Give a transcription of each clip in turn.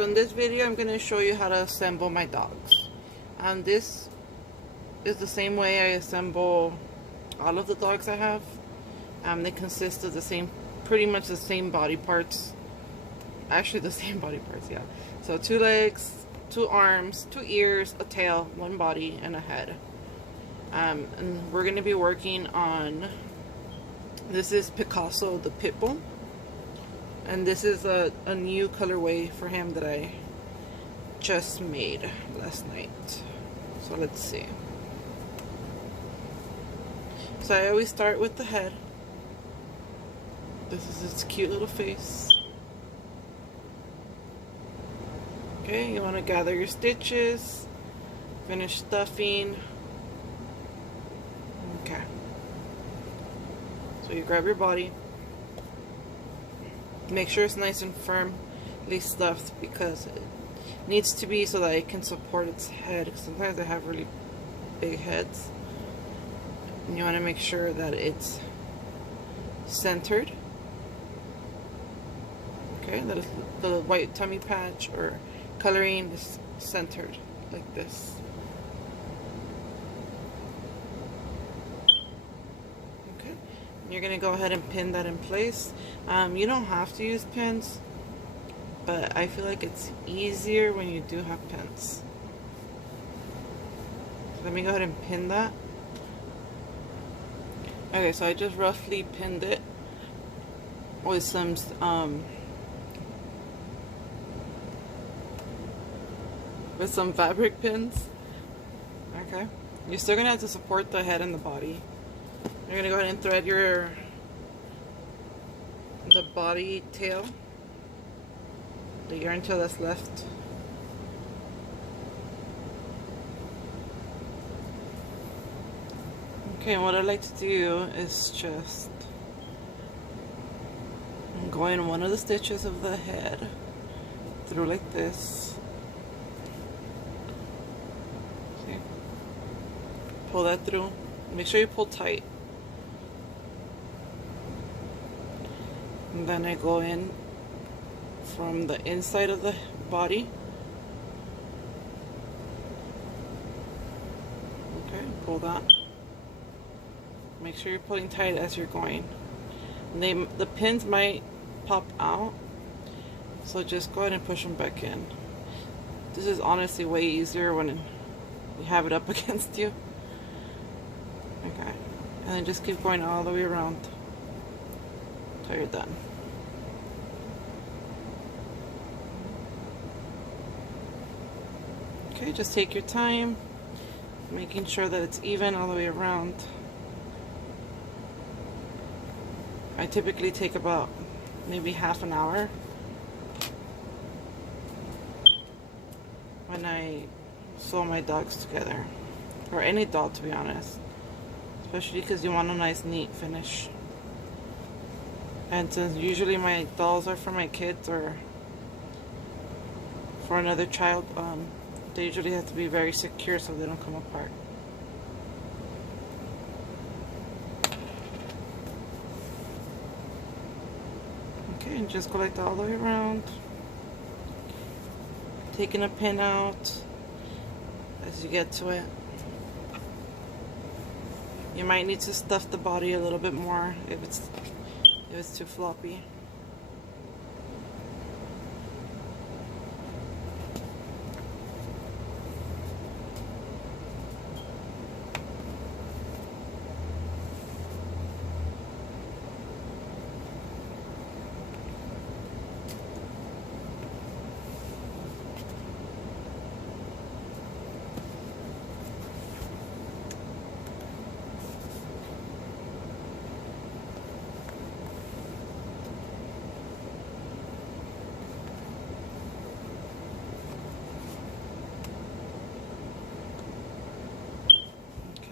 So in this video I'm going to show you how to assemble my dogs. And this is the same way I assemble all of the dogs I have. They consist of the same, pretty much the same body parts. Actually the same body parts, yeah. So 2 legs, 2 arms, 2 ears, a tail, 1 body, and a head. And we're going to be working on, this is Picasso the Pitbull. And this is a new colorway for him that I just made last night. So let's see. So I always start with the head. This is its cute little face. Okay, you want to gather your stitches, finish stuffing. Okay. So you grab your body. Make sure it's nice and firmly stuffed because it needs to be so that it can support its head. Sometimes they have really big heads. And you want to make sure that it's centered. Okay, that is the white tummy patch or coloring is centered like this. Okay, you're going to go ahead and pin that in place. You don't have to use pins, but I feel like it's easier when you do have pins. So let me go ahead and pin that. Okay, so I just roughly pinned it with some fabric pins. Okay, you're still gonna have to support the head and the body. You're gonna go ahead and thread the body tail, the yarn tail that's left. Okay, and what I like to do is just go in one of the stitches of the head through like this. See? Pull that through. Make sure you pull tight. And then I go in from the inside of the body. Okay, pull that. Make sure you're pulling tight as you're going. And the pins might pop out, so just go ahead and push them back in. This is honestly way easier when you have it up against you. Okay, and then just keep going all the way around till you're done. Okay, just take your time, making sure that it's even all the way around. I typically take about maybe half an hour when I sew my dogs together, or any doll to be honest, especially because you want a nice neat finish. And since usually my dolls are for my kids or for another child, they usually have to be very secure so they don't come apart. Okay, and just go like that all the way around. Taking a pin out as you get to it. You might need to stuff the body a little bit more if it's too floppy.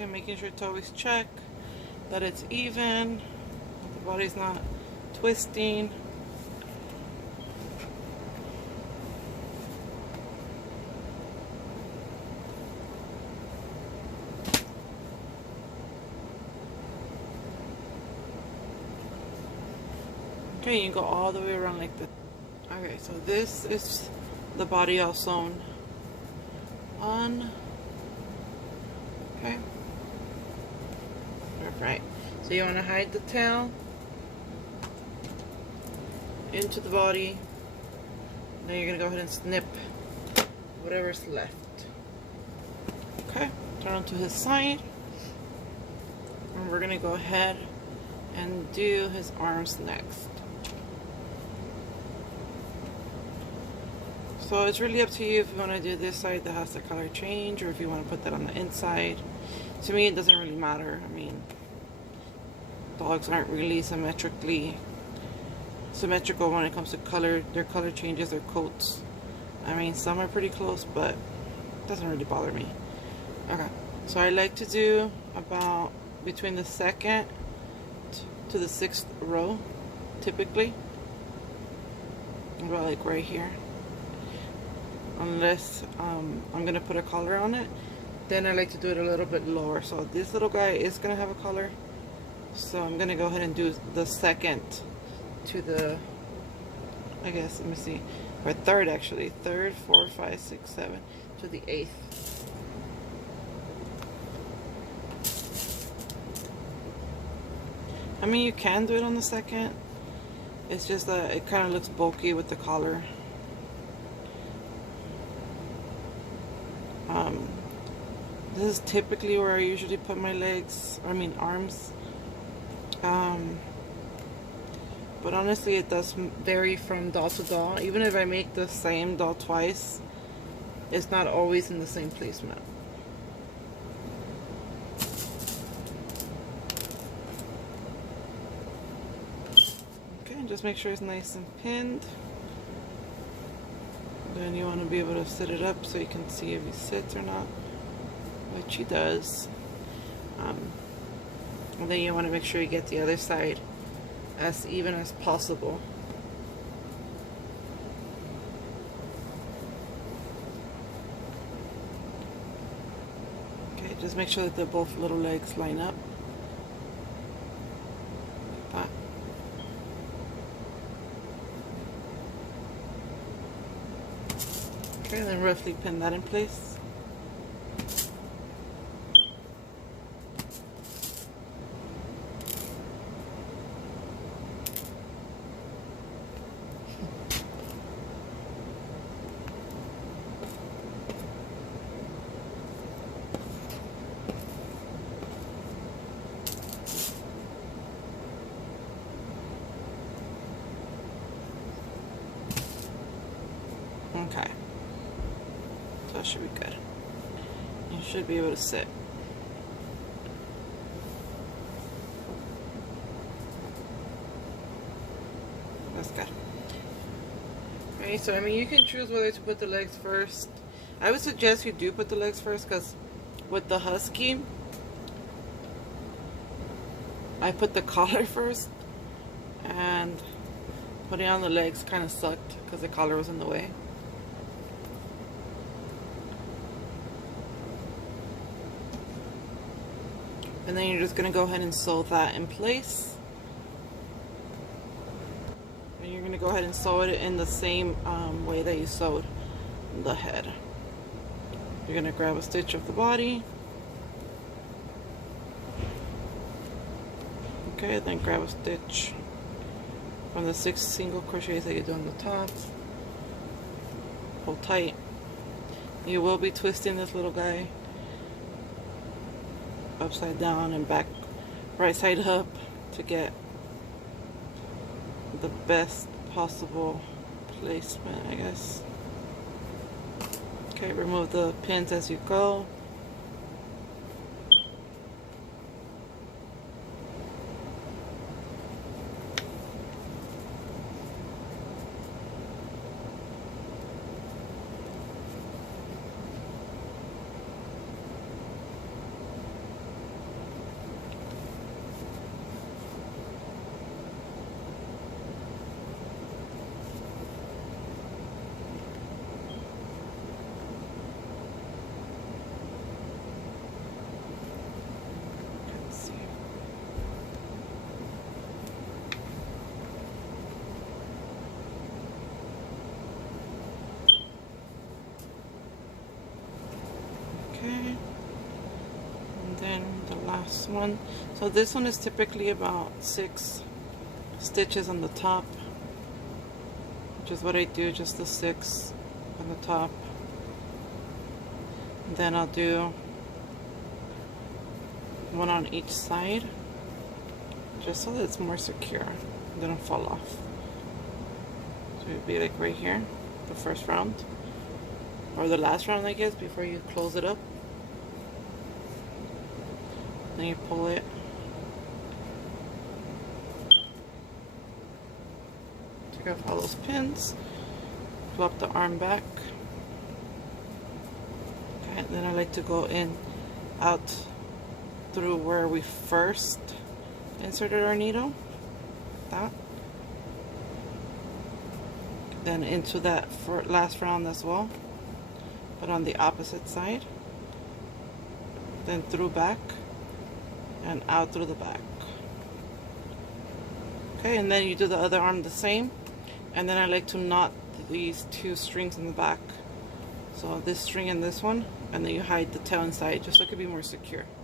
Okay, making sure to always check that it's even, that the body's not twisting. Okay, you go all the way around like this. Okay, so this is the body all sewn on. Okay. Alright. So you want to hide the tail into the body. Then you're going to go ahead and snip whatever's left. Okay. Turn on to his side. And we're going to go ahead and do his arms next. So it's really up to you if you want to do this side that has the color change, or if you want to put that on the inside. To me, it doesn't really matter. I mean, dogs aren't really symmetrical when it comes to color. Their color changes, their coats. I mean, some are pretty close, but it doesn't really bother me. Okay, so I like to do about between the 2nd to the 6th row, typically. About like right here. Unless I'm going to put a collar on it, then I like to do it a little bit lower. So this little guy is going to have a collar. So I'm going to go ahead and do the 2nd to the, I guess, let me see, or 3rd actually. 3rd, 4, 5, 6, 7 to the 8th. I mean, you can do it on the 2nd. It's just that it kind of looks bulky with the collar. This is typically where I usually put my legs, arms. But honestly, it does vary from doll to doll. Even if I make the same doll twice, it's not always in the same placement. Okay, just make sure it's nice and pinned. Then you want to be able to sit it up so you can see if he sits or not, which he does. And then you want to make sure you get the other side as even as possible. Okay, just make sure that they're both little legs line up. Like that. Okay, then roughly pin that in place. Okay, so that should be good. You should be able to sit. That's good. Alright, so I mean, you can choose whether to put the legs first. I would suggest you do put the legs first, because with the husky, I put the collar first, and putting on the legs kind of sucked because the collar was in the way. And then you're just going to go ahead and sew that in place. And you're going to go ahead and sew it in the same way that you sewed the head. You're going to grab a stitch of the body. Okay, then grab a stitch from the 6 single crochets that you do on the top. Pull tight. You will be twisting this little guy upside down and back, right side up, to get the best possible placement, I guess. Okay, remove the pins as you go. last one. So this one is typically about 6 stitches on the top, which is what I do, just the 6 on the top. And then I'll do one on each side, just so that it's more secure, it doesn't fall off. So it'd be like right here, the first round, or the last round, I guess, before you close it up. Then you pull it. Take off all those pins. Pull up the arm back. Okay, then I like to go in, out through where we first inserted our needle. That. Then into that last round as well, but on the opposite side. Then through back and out through the back. Okay, and then you do the other arm the same, and then I like to knot these 2 strings in the back. So this string and this one, and then you hide the tail inside just so it could be more secure.